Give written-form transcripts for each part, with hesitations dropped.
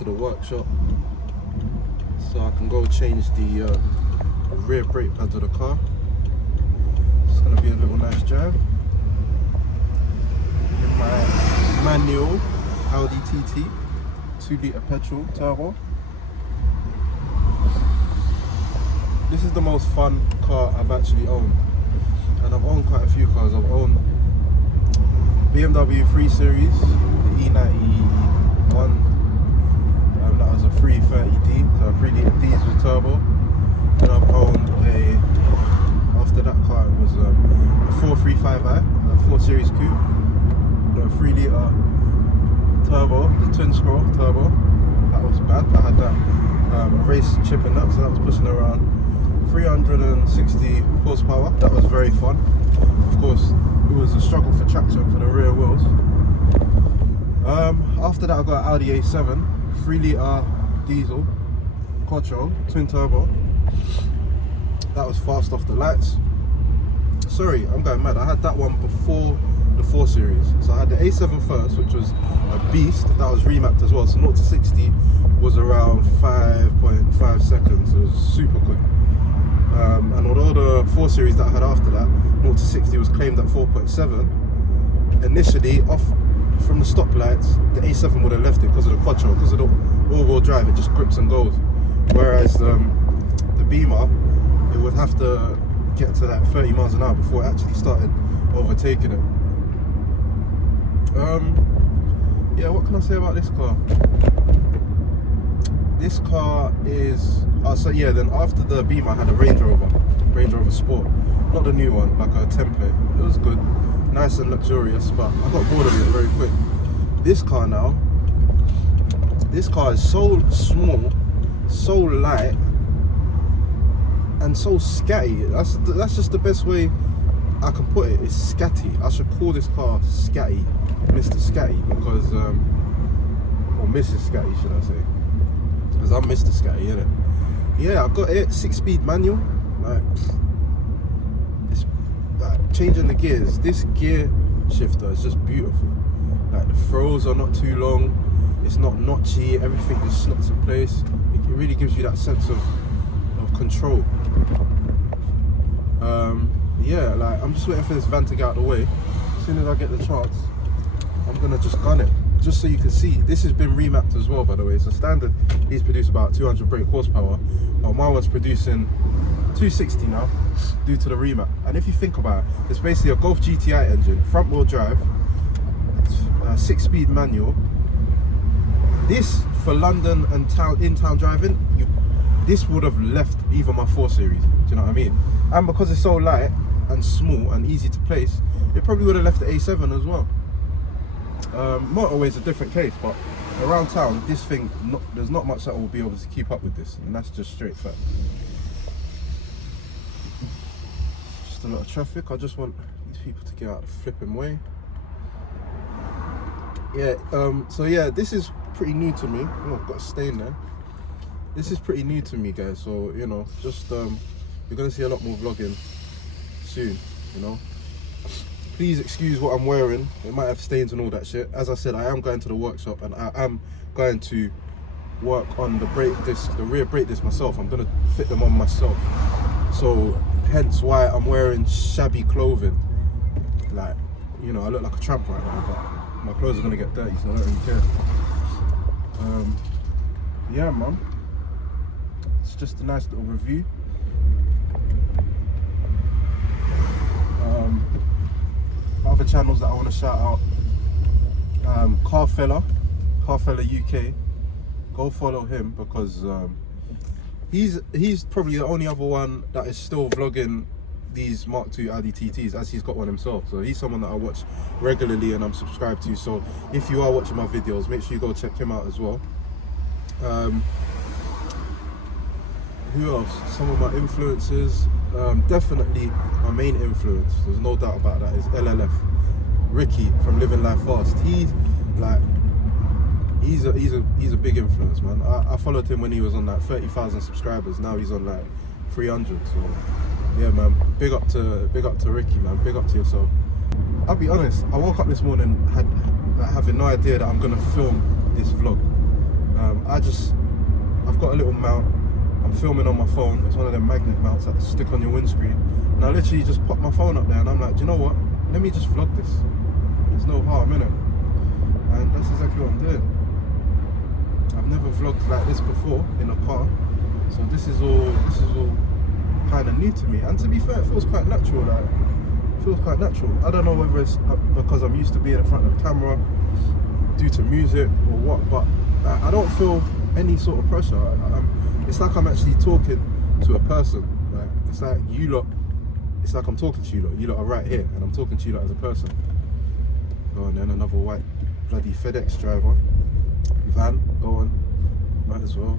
to the workshop so I can go change the rear brake pads of the car. It's going to be a little nice drive in my manual Audi TT 2-litre petrol turbo. This is the most fun car I've actually owned, and I've owned quite a few cars. I've owned BMW 3 Series, the E91, that was a 330D, so a 3-litre diesel turbo. Then I've owned after that car it was a 435i, a 4 Series Coupe, the 3-litre turbo, the twin scroll turbo. That was bad. I had that a race chip in that, so that was pushing around 360 horsepower. That was very fun. Of course, it was a struggle for traction for the rear wheels. After that I got an Audi A7, 3-litre diesel, quattro, twin turbo. That was fast off the lights. Sorry, I'm going mad. I had that one before the 4 Series. So I had the A7 first, which was a beast. That was remapped as well. So 0 to 60 was around 5.5 seconds. It was super quick. And although the 4 Series that I had after that, 0 to 60 was claimed at 4.7, initially off from the stoplights, the A7 would have left it because of the quattro, because of the all-wheel drive. It just grips and goes. Whereas the Beamer, it would have to get to that 30 miles an hour before it actually started overtaking it. Yeah, what can I say about this car? This car is so yeah, then after the Beamer I had a Range Rover Sport, not the new one, like a template. It was good, nice and luxurious, but I got bored of it very quick. This car now, this car is so small, so light, and so scatty. That's just the best way I can put it. It's scatty. I should call this car Scatty, Mr. Scatty, because or Mrs. Scatty should I say, because I'm Mr. Scatty, innit? Yeah, I got it, 6-speed manual. Like changing the gears, this gear shifter is just beautiful. Like the throws are not too long, it's not notchy, everything just slots in place. It really gives you that sense of control. Yeah, like I'm just waiting for this van to get out of the way. As soon as I get the chance, I'm gonna just gun it, just so you can see. This has been remapped as well, by the way. So standard, these produce about 200 brake horsepower. My one's producing 260 now, due to the remap. And if you think about it, it's basically a Golf GTI engine, front wheel drive, 6-speed manual. This for London and in-town driving, this would have left even my 4 Series. Do you know what I mean? And because it's so light and small and easy to place, it probably would have left the A7 as well. Motorway's a different case, but around town, this thing, there's not much that will be able to keep up with this, and that's just straight fact. Just a lot of traffic. I just want these people to get out of the flipping way. Yeah, so yeah, this is pretty new to me. Oh, I've got a stain there. This is pretty new to me, guys, so you know, just you're gonna see a lot more vlogging soon, you know. Please excuse what I'm wearing, it might have stains and all that shit. As I said, I am going to the workshop and I am going to work on the brake disc, the rear brake disc myself. I'm gonna fit them on myself, so hence why I'm wearing shabby clothing. Like, you know, I look like a tramp right now, but my clothes are gonna get dirty, so I don't really care. Yeah, man, it's just a nice little review. Other channels that I want to shout out, Carfella UK, go follow him, because he's probably the only other one that is still vlogging these Mark II Audi TTs, as he's got one himself. So he's someone that I watch regularly and I'm subscribed to. So if you are watching my videos, make sure you go check him out as well. Who else? Some of my influences. Definitely my main influence, there's no doubt about that, is LLF, Ricky from Living Life Fast. He's a big influence, man. I followed him when he was on like 30,000 subscribers. Now he's on like 300. So yeah, man, big up to Ricky, man. Big up to yourself. I'll be honest, I woke up this morning having no idea that I'm gonna film this vlog. I've got a little mount. I'm filming on my phone. It's one of them magnet mounts that stick on your windscreen. And I literally just pop my phone up there, and I'm like, do you know what? Let me just vlog this. There's no harm in it. And that's exactly what I'm doing. I've never vlogged like this before in a car, so this is all kind of new to me. And to be fair, it feels quite natural. Like, it feels quite natural. I don't know whether it's because I'm used to being in front of the camera, due to music or what, but I don't feel any sort of pressure. It's like I'm actually talking to a person. Like, it's like you lot. It's like I'm talking to you lot. You lot are right here, and I'm talking to you lot as a person. Oh, and then another white bloody FedEx driver. Van, go on. Might as well.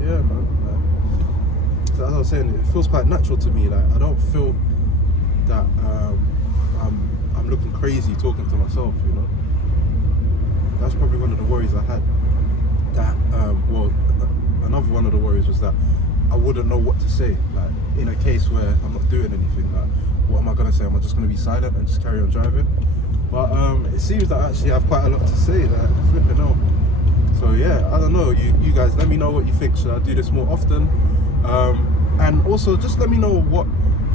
Yeah, man. So as I was saying, it feels quite natural to me. Like, I don't feel that I'm looking crazy talking to myself, you know. That's probably one of the worries I had. That well, another one of the worries was that I wouldn't know what to say. Like, in a case where I'm not doing anything, like, what am I gonna say? Am I just gonna be silent and just carry on driving? But it seems that I actually have quite a lot to say. Like, flipping out. So yeah, I don't know. You guys, let me know what you think. Should I do this more often? And also, just let me know what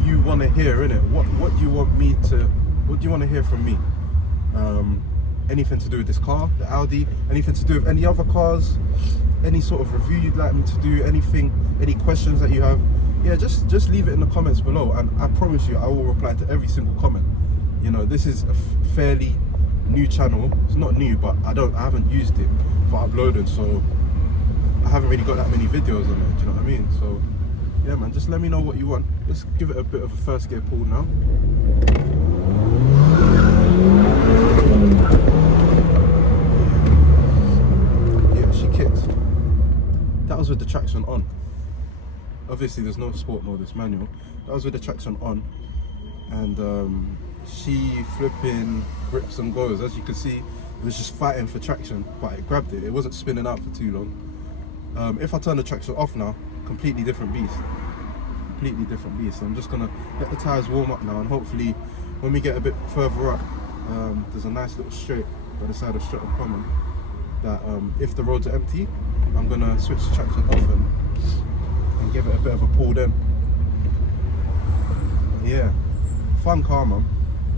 you want to hear in it. What do you want me to? What do you want to hear from me? Anything to do with this car, the Audi? Anything to do with any other cars? Any sort of review you'd like me to do? Anything? Any questions that you have? Yeah, just leave it in the comments below, and I promise you, I will reply to every single comment. You know, this is a fairly new channel. It's not new, but I haven't used it for uploading, so I haven't really got that many videos on it. Do you know what I mean? So yeah, man, just let me know what you want. Let's give it a bit of a first gear pull now. Yeah, she kicks. That was with the traction on. Obviously, there's no sport mode, it's manual. That was with the traction on, and she flipping grips and goes. As you can see, it was just fighting for traction, but it grabbed it. It wasn't spinning out for too long. If I turn the traction off now, completely different beast. Completely different beast. So I'm just gonna let the tires warm up now, and hopefully, when we get a bit further up, there's a nice little straight by the side of Streatham Common. That if the roads are empty, I'm gonna switch the traction off and give it a bit of a pull then. Yeah, fun car, man.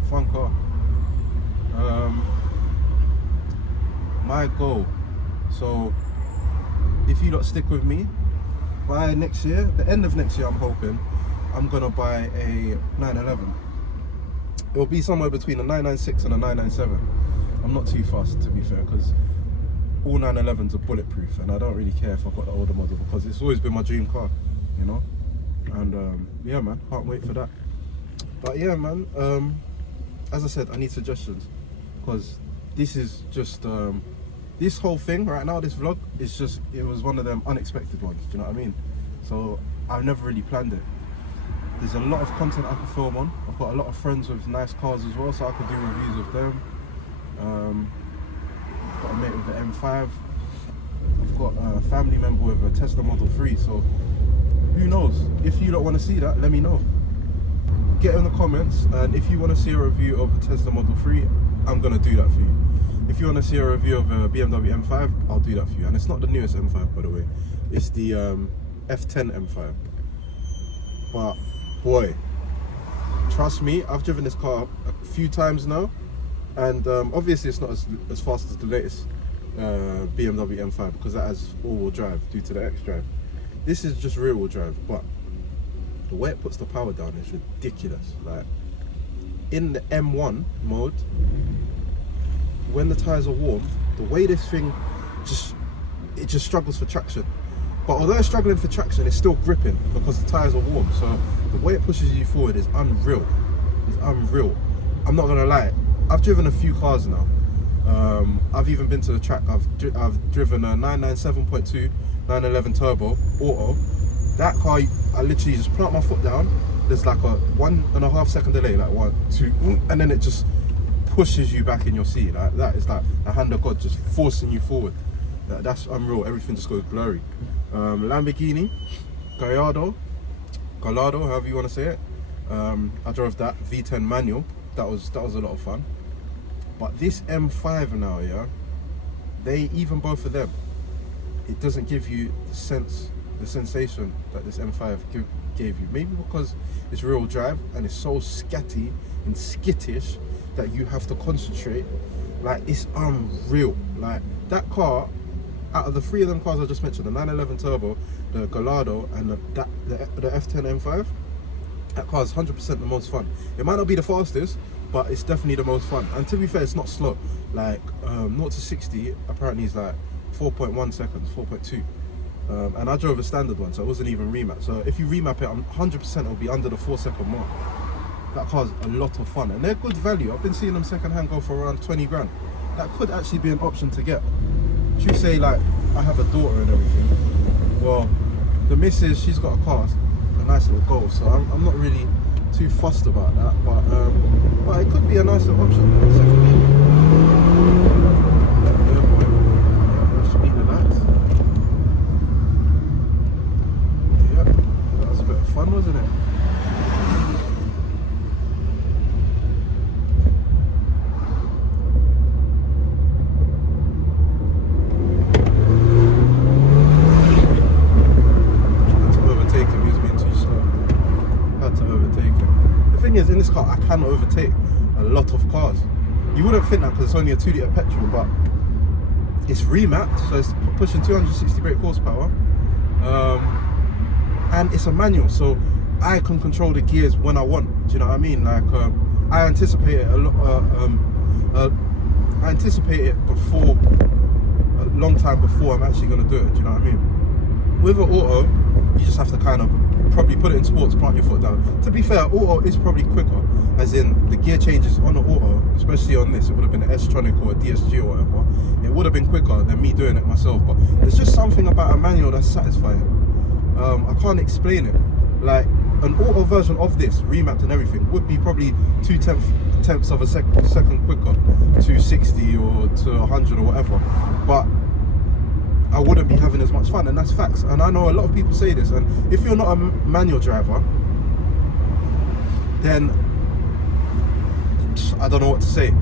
Fun car. My goal, so if you lot stick with me, by next year, the end of next year, I'm hoping I'm gonna buy a 911. It'll be somewhere between a 996 and a 997. I'm not too fast, to be fair, because all 911s are bulletproof, and I don't really care if I've got the older model, because it's always been my dream car, you know. And yeah, man, can't wait for that. But yeah, man, as I said, I need suggestions, because this is just this whole thing right now, this vlog is just, it was one of them unexpected ones, do you know what I mean? So I've never really planned it. There's a lot of content I can film on. I've got a lot of friends with nice cars as well, so I could do reviews of them. Got a mate with an M5. I've got a family member with a Tesla Model 3, so who knows? If you don't want to see that, let me know. Get in the comments, and if you want to see a review of a Tesla Model 3, I'm going to do that for you. If you want to see a review of a BMW M5, I'll do that for you. And it's not the newest M5, by the way. It's the F10 M5. But boy, trust me, I've driven this car a few times now, and obviously it's not as fast as the latest BMW M5, because that has all-wheel drive due to the X-Drive. This is just rear-wheel drive, but the way it puts the power down is ridiculous. Like, in the M1 mode, when the tires are warm, the way this thing just struggles for traction. But although it's struggling for traction, it's still gripping because the tires are warm. So the way it pushes you forward is unreal. It's unreal. I'm not gonna lie, I've driven a few cars now. I've even been to the track. I've driven a 997.2 911 turbo auto. That car, I literally just plant my foot down. There's like a 1.5 second delay, like 1, 2, and then it just pushes you back in your seat. Like that is like a hand of God just forcing you forward. That's unreal. Everything just goes blurry. Lamborghini Gallardo, however you want to say it. I drove that V10 manual. That was a lot of fun. But this M5 now, yeah, even both of them, it doesn't give you the sensation that this M5 gave you. Maybe because it's rear-wheel drive and it's so scatty and skittish that you have to concentrate. Like, it's unreal. Like, that car, out of the three of them cars I just mentioned, the 911 Turbo, the Gallardo, and the F10 M5, that car is 100% the most fun. It might not be the fastest, but it's definitely the most fun. And to be fair, it's not slow. Like 0 to 60 apparently is like 4.1 seconds, 4.2. And I drove a standard one, so it wasn't even remap. So if you remap it, 100% it'll be under the 4-second mark. That car's a lot of fun, and they're good value. I've been seeing them second hand go for around 20 grand. That could actually be an option to get. If you say, like, I have a daughter and everything, well, the missus, she's got a car, a nice little Golf, so I'm not really too fussed about that, but it could be a nice little option. Speaking of that, yeah, that was a bit of fun, wasn't it? In this car, I can overtake a lot of cars. You wouldn't think that because it's only a 2 litre petrol, but it's remapped, so it's pushing 260 brake horsepower, and it's a manual, so I can control the gears when I want. Do you know what I mean? Like, I anticipate it a lot. I anticipate it before, a long time before I'm actually going to do it. Do you know what I mean? With an auto, you just have to kind of probably put it in sports, plant your foot down. To be fair, auto is probably quicker, as in the gear changes on the auto, especially on this, it would have been an S-Tronic or a DSG or whatever. It would have been quicker than me doing it myself, but there's just something about a manual that's satisfying. I can't explain it. Like, an auto version of this, remapped and everything, would be probably 2/10 of a second quicker to 60 or to 100 or whatever, but I wouldn't be having as much fun, and that's facts. And I know a lot of people say this, and if you're not a manual driver, then I don't know what to say.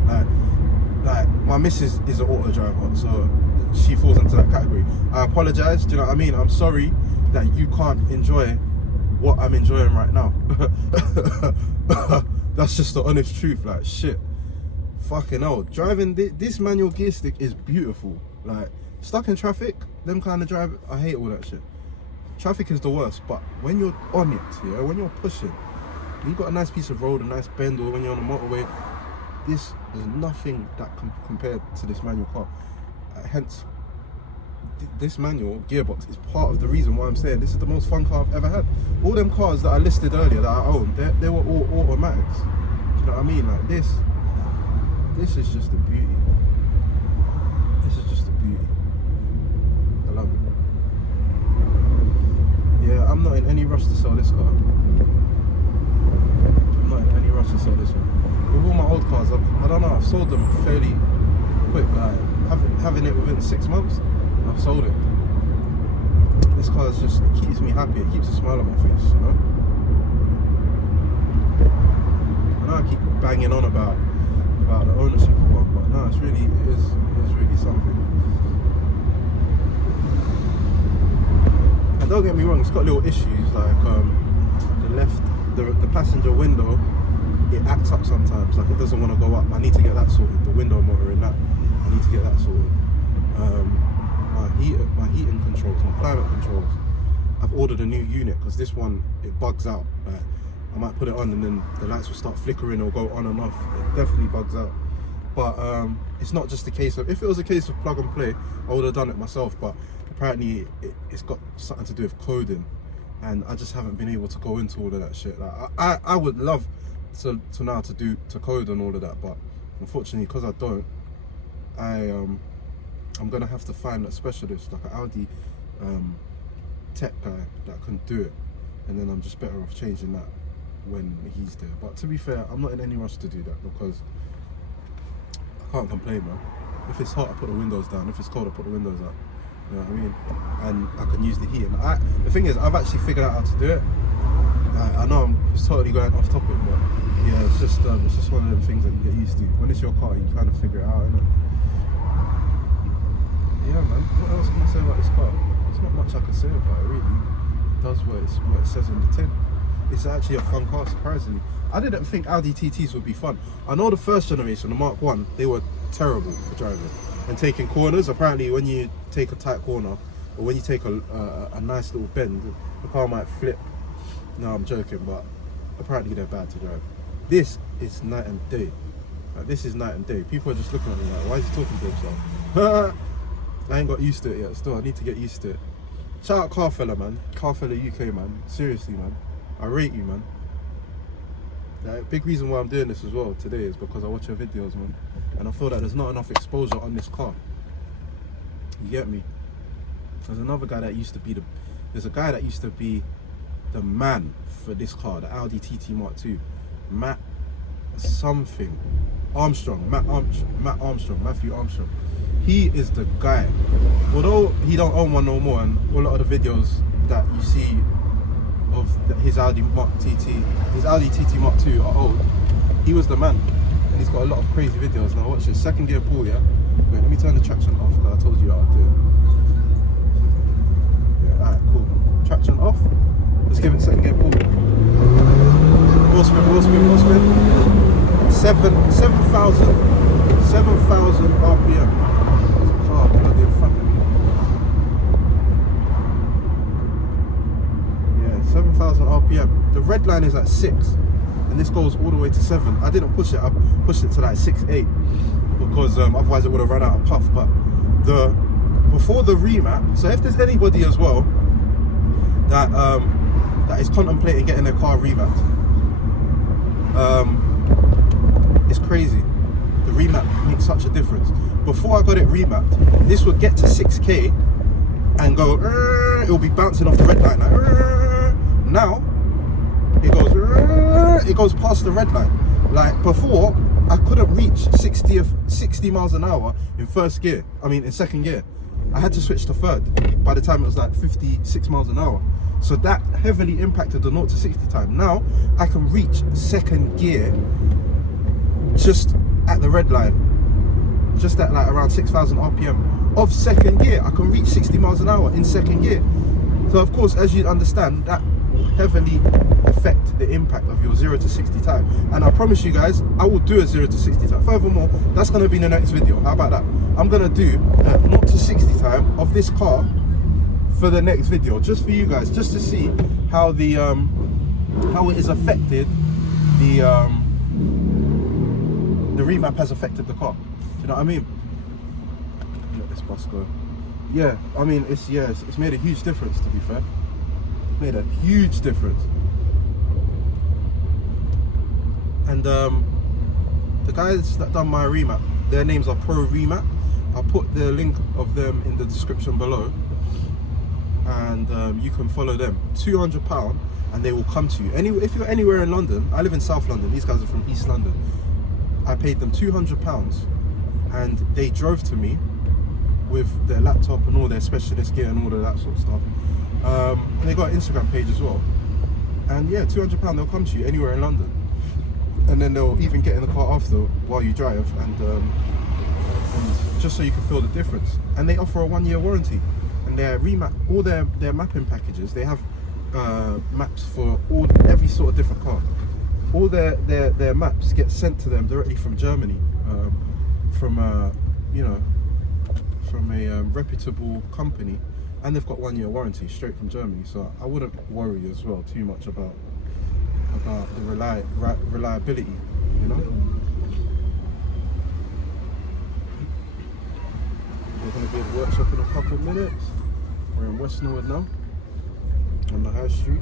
Like my missus is an auto driver, so she falls into that category. I apologize, do you know what I mean? I'm sorry that you can't enjoy what I'm enjoying right now. That's just the honest truth. Like, shit, fucking hell, driving this manual gear stick is beautiful. Like, stuck in traffic, them kind of drive, I hate all that shit. Traffic is the worst, but when you're on it, yeah, when you're pushing, you've got a nice piece of road, a nice bend, or when you're on the motorway, there's nothing that can compare to this manual car. Hence, this manual gearbox is part of the reason why I'm saying this is the most fun car I've ever had. All them cars that I listed earlier that I own, they were all automatics. Do you know what I mean? Like, this is just the beauty. This is just the beauty. I love it. Yeah, I'm not in any rush to sell this car. I'm not in any rush to sell this one. With all my old cars, I don't know, I've sold them fairly quick. Like, having it within 6 months, I've sold it. This car is just, it keeps me happy, it keeps a smile on my face, you know? I know I keep banging on about the ownership of one, but no, it is really something. And don't get me wrong, it's got little issues, like the passenger window, it acts up sometimes, like it doesn't want to go up. I need to get that sorted. The window motor in that, I need to get that sorted. My heating controls, my climate controls, I've ordered a new unit because this one, it bugs out. Like, I might put it on and then the lights will start flickering or go on and off. It definitely bugs out. But it's not just a case of, if it was a case of plug and play, I would have done it myself, but apparently it's got something to do with coding, and I just haven't been able to go into all of that shit. Like, I would love to code and all of that, but unfortunately, because I don't, I'm gonna have to find a specialist, like an Audi tech guy that can do it, and then I'm just better off changing that when he's there. But to be fair, I'm not in any rush to do that because I can't complain, man. If it's hot, I put the windows down. If it's cold, I put the windows up. You know what I mean? And I can use the heating. The thing is, I've actually figured out how to do it. I know I'm totally going off topic, but Yeah, it's just one of them things that you get used to. When it's your car, you kind of figure it out, innit? Yeah, man. What else can I say about this car? There's not much I can say about it, really. It does what it says in the tin. It's actually a fun car, surprisingly. I didn't think Audi TTs would be fun. I know the first generation, the Mark 1, they were terrible for driving and taking corners. Apparently, when you take a tight corner or when you take a nice little bend, the car might flip. No, I'm joking, but apparently they're bad to drive. This is night and day. Like, this is night and day. People are just looking at me like, why is he talking to himself? I ain't got used to it yet. Still, I need to get used to it. Shout out Carfella, man. Carfella UK, man. Seriously, man. I rate you, man. Like, big reason why I'm doing this as well today is because I watch your videos, man. And I feel that there's not enough exposure on this car. You get me? There's another guy that used to be there's a guy that used to be the man for this car, the Audi TT Mark II. Matthew Armstrong. He is the guy. Although he don't own one no more, and a lot of the videos that you see of his Audi TT Mark II are old, he was the man. And he's got a lot of crazy videos. Now watch this, second gear pull, yeah? Wait, let me turn the traction off, because I told you how to do it. Yeah, alright, cool. Traction off. Let's give it second gear pull. More spin. 7,000 RPM. Oh, bloody in front of me. Yeah, 7,000 RPM. The red line is at 6, and this goes all the way to 7. I didn't push it. I pushed it to like 6.8 because otherwise it would have run out of puff. But before the remap, so if there's anybody as well that that is contemplating getting their car remapped, it's crazy. The remap makes such a difference. Before I got it remapped, this would get to 6k and go, it will be bouncing off the red line. Like, now it goes past the red line. Like before, I couldn't reach 60 miles an hour in second gear. I had to switch to third by the time it was like 56 miles an hour. So that heavily impacted the 0 to 60 time. Now I can reach second gear just at the red line, just at like around 6,000 RPM of second gear. I can reach 60 miles an hour in second gear. So of course, as you understand, that will heavily affect the impact of your 0 to 60 time. And I promise you guys, I will do a 0 to 60 time. Furthermore, that's going to be in the next video. How about that? I'm going to do a 0 to 60 time of this car for the next video, just for you guys, just to see how the how it is affected, the remap has affected the car. Do you know what I mean? Let this bus go. Yeah, I mean, it's made a huge difference, to be fair. It's made a huge difference. And the guys that done my remap, their names are Pro Remap. I'll put the link of them in the description below, and you can follow them. £200, and they will come to you. If you're anywhere in London, I live in South London, these guys are from East London. I paid them £200, and they drove to me with their laptop and all their specialist gear and all of that sort of stuff. They got an Instagram page as well, and yeah, £200, they'll come to you anywhere in London, and then they'll even get in the car after while you drive, and just so you can feel the difference. And they offer a 1-year warranty, and their remap, all their mapping packages, they have maps for every sort of different car. All their maps get sent to them directly from Germany, from a reputable company, and they've got 1-year warranty straight from Germany. So I wouldn't worry as well too much about the reliability, you know. We're going to be at the workshop in a couple of minutes. We're in West Norwood now, on the High Street.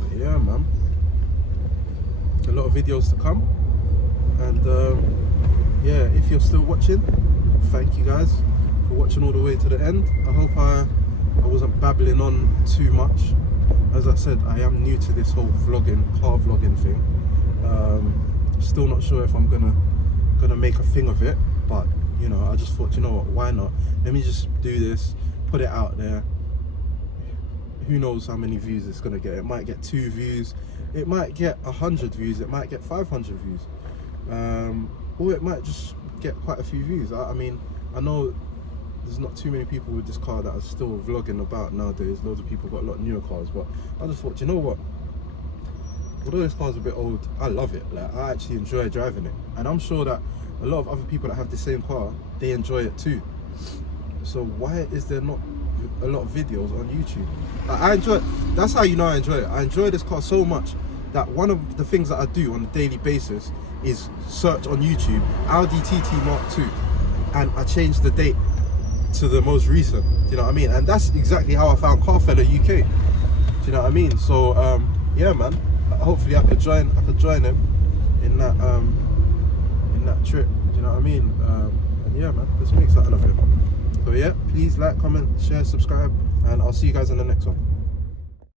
But yeah, man, a lot of videos to come, and yeah, if you're still watching, thank you guys for watching all the way to the end. I hope I wasn't babbling on too much. As I said, I am new to this whole car vlogging thing. Still not sure if I'm gonna make a thing of it, but you know, I just thought, you know what, why not? Let me just do this, put it out there, who knows how many views it's gonna get. It might get 2 views, it might get 100 views, it might get 500 views, or it might just get quite a few views. I mean, I know there's not too many people with this car that are still vlogging about nowadays. Loads of people got a lot newer cars, but I just thought, you know what, although this car's a bit old, I love it. Like, I actually enjoy driving it, and I'm sure that a lot of other people that have the same car, they enjoy it too. So why is there not a lot of videos on YouTube? I enjoy it. That's how you know I enjoy it. I enjoy this car so much that one of the things that I do on a daily basis is search on YouTube Audi TT Mark II, and I change the date to the most recent. Do you know what I mean? And that's exactly how I found Carfella UK. Do you know what I mean? So yeah, man. Hopefully I could join him in that trip. Do you know what I mean? And yeah, man, let's make something of it. So yeah, please like, comment, share, subscribe, and I'll see you guys in the next one.